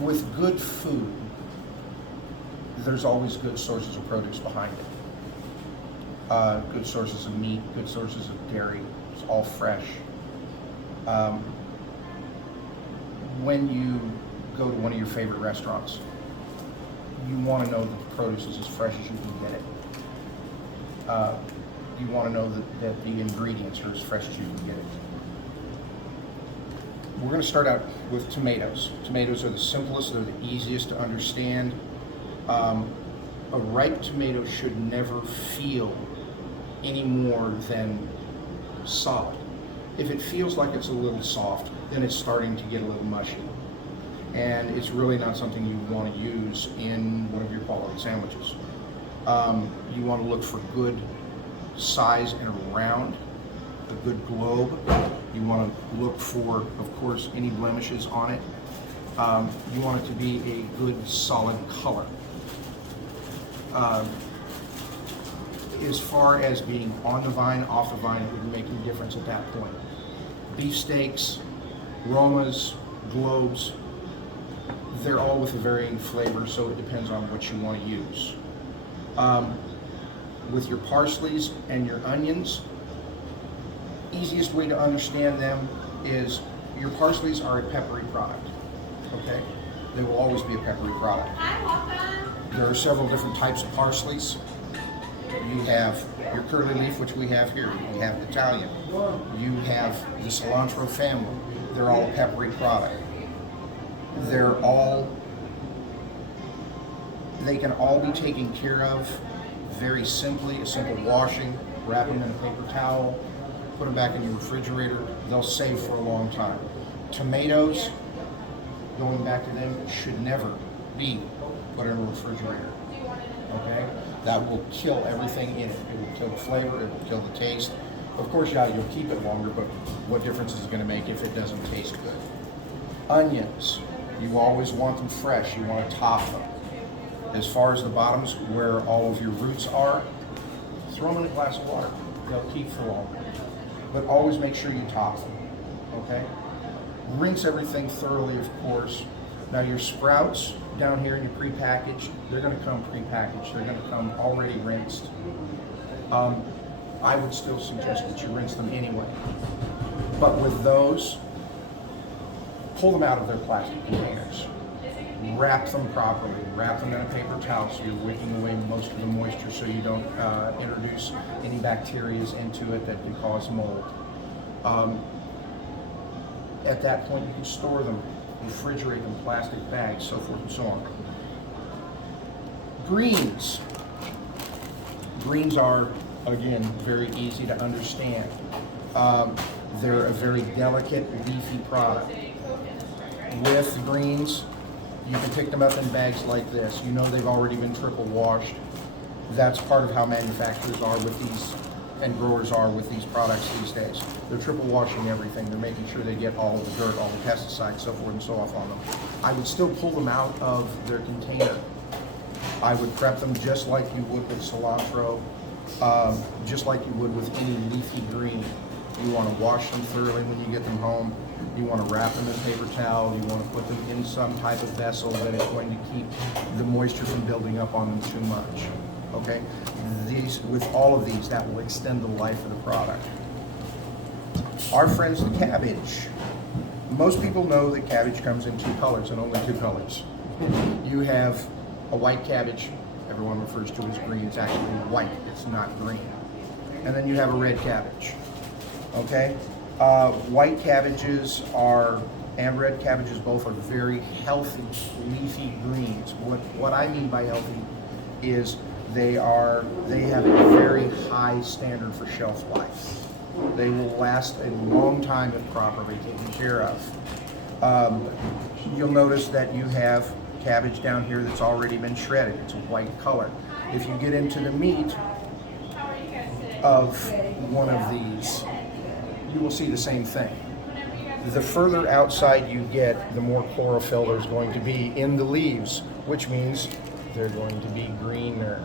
with good food, there's always good sources of produce behind it. Good sources of meat, good sources of dairy. It's all fresh. When you go to one of your favorite restaurants, you want to know that the produce is as fresh as you can get it. You want to know that the ingredients are as fresh as you can get it. We're going to start out with tomatoes. Tomatoes are the simplest, they're the easiest to understand. A ripe tomato should never feel any more than solid. If it feels like it's a little soft, then it's starting to get a little mushy. And it's really not something you want to use in one of your quality sandwiches. You want to look for good size and round, a good globe. You want to look for, of course, any blemishes on it. You want it to be a good solid color. As far as being on the vine, off the vine, it wouldn't make any difference at that point. Beefsteaks, Romas, globes, they're all with a varying flavor, so it depends on what you want to use. With your parsleys and your onions, easiest way to understand them is your parsleys are a peppery product, okay? They will always be a peppery product. There are several different types of parsleys. You have your curly leaf, which we have here. You have Italian. You have the cilantro family. They're all a peppery product. They can all be taken care of very simply, a simple washing, wrap them in a paper towel, put them back in your refrigerator. They'll save for a long time. Tomatoes, going back to them, should never be put in a refrigerator, okay? That will kill everything in it. It will kill the flavor, it will kill the taste. Of course, yeah, you'll keep it longer, but what difference is it gonna make if it doesn't taste good? Onions, you always want them fresh. You want to top them. As far as the bottoms, where all of your roots are, throw them in a glass of water. They'll keep for longer. But always make sure you top them, okay? Rinse everything thoroughly, of course. Now your sprouts down here in your prepackaged, they're gonna come prepackaged. They're gonna come already rinsed. I would still suggest that you rinse them anyway. But with those, pull them out of their plastic containers. Wrap them properly. Wrap them in a paper towel so you're wicking away most of the moisture so you don't introduce any bacteria into it that can cause mold. At that point, you can store them, refrigerate them, plastic bags, so forth and so on. Greens. Greens are, again, very easy to understand. They're a very delicate, leafy product. With greens, you can pick them up in bags like this. You know they've already been triple washed. That's part of how manufacturers are with these and growers are with these products these days. They're triple washing everything. They're making sure they get all the dirt, all the pesticides, so forth and so on them. I would still pull them out of their container. I would prep them just like you would with cilantro, just like you would with any leafy green. You want to wash them thoroughly when you get them home. You want to wrap them in paper towel. You want to put them in some type of vessel that is going to keep the moisture from building up on them too much. Okay? With all of these, that will extend the life of the product. Our friends, the cabbage. Most people know that cabbage comes in two colors and only two colors. You have a white cabbage. Everyone refers to as green. It's actually white. It's not green. And then you have a red cabbage. Okay? White cabbages and red cabbages both are very healthy, leafy greens. What I mean by healthy is they have a very high standard for shelf life. They will last a long time if properly taken care of. You'll notice that you have cabbage down here that's already been shredded. It's a white color. If you get into the meat of one of these, you will see the same thing. The further outside you get, the more chlorophyll there's going to be in the leaves, which means they're going to be greener.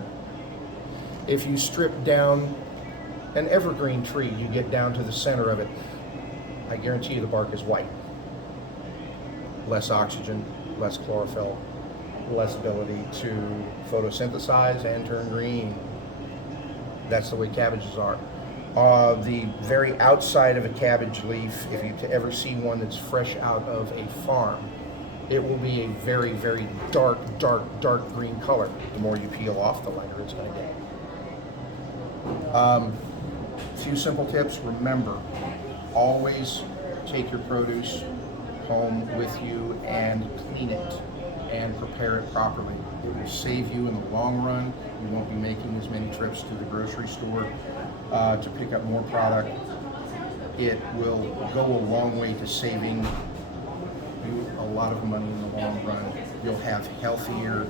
If you strip down an evergreen tree, you get down to the center of it, I guarantee you the bark is white. Less oxygen, less chlorophyll, less ability to photosynthesize and turn green. That's the way cabbages are. The very outside of a cabbage leaf, if you ever see one that's fresh out of a farm, it will be a very, very dark, dark, dark green color. The more you peel off, the lighter it's going to get. Few simple tips. Remember, always take your produce home with you and clean it and prepare it properly. It will save you in the long run. You won't be making as many trips to the grocery store to pick up more product. It will go a long way to saving you a lot of money in the long run. You'll have healthier,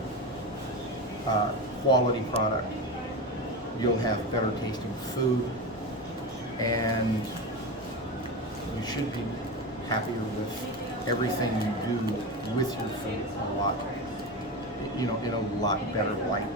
quality product. You'll have better tasting food, and you should be happier with everything you do with your food in a lot better light.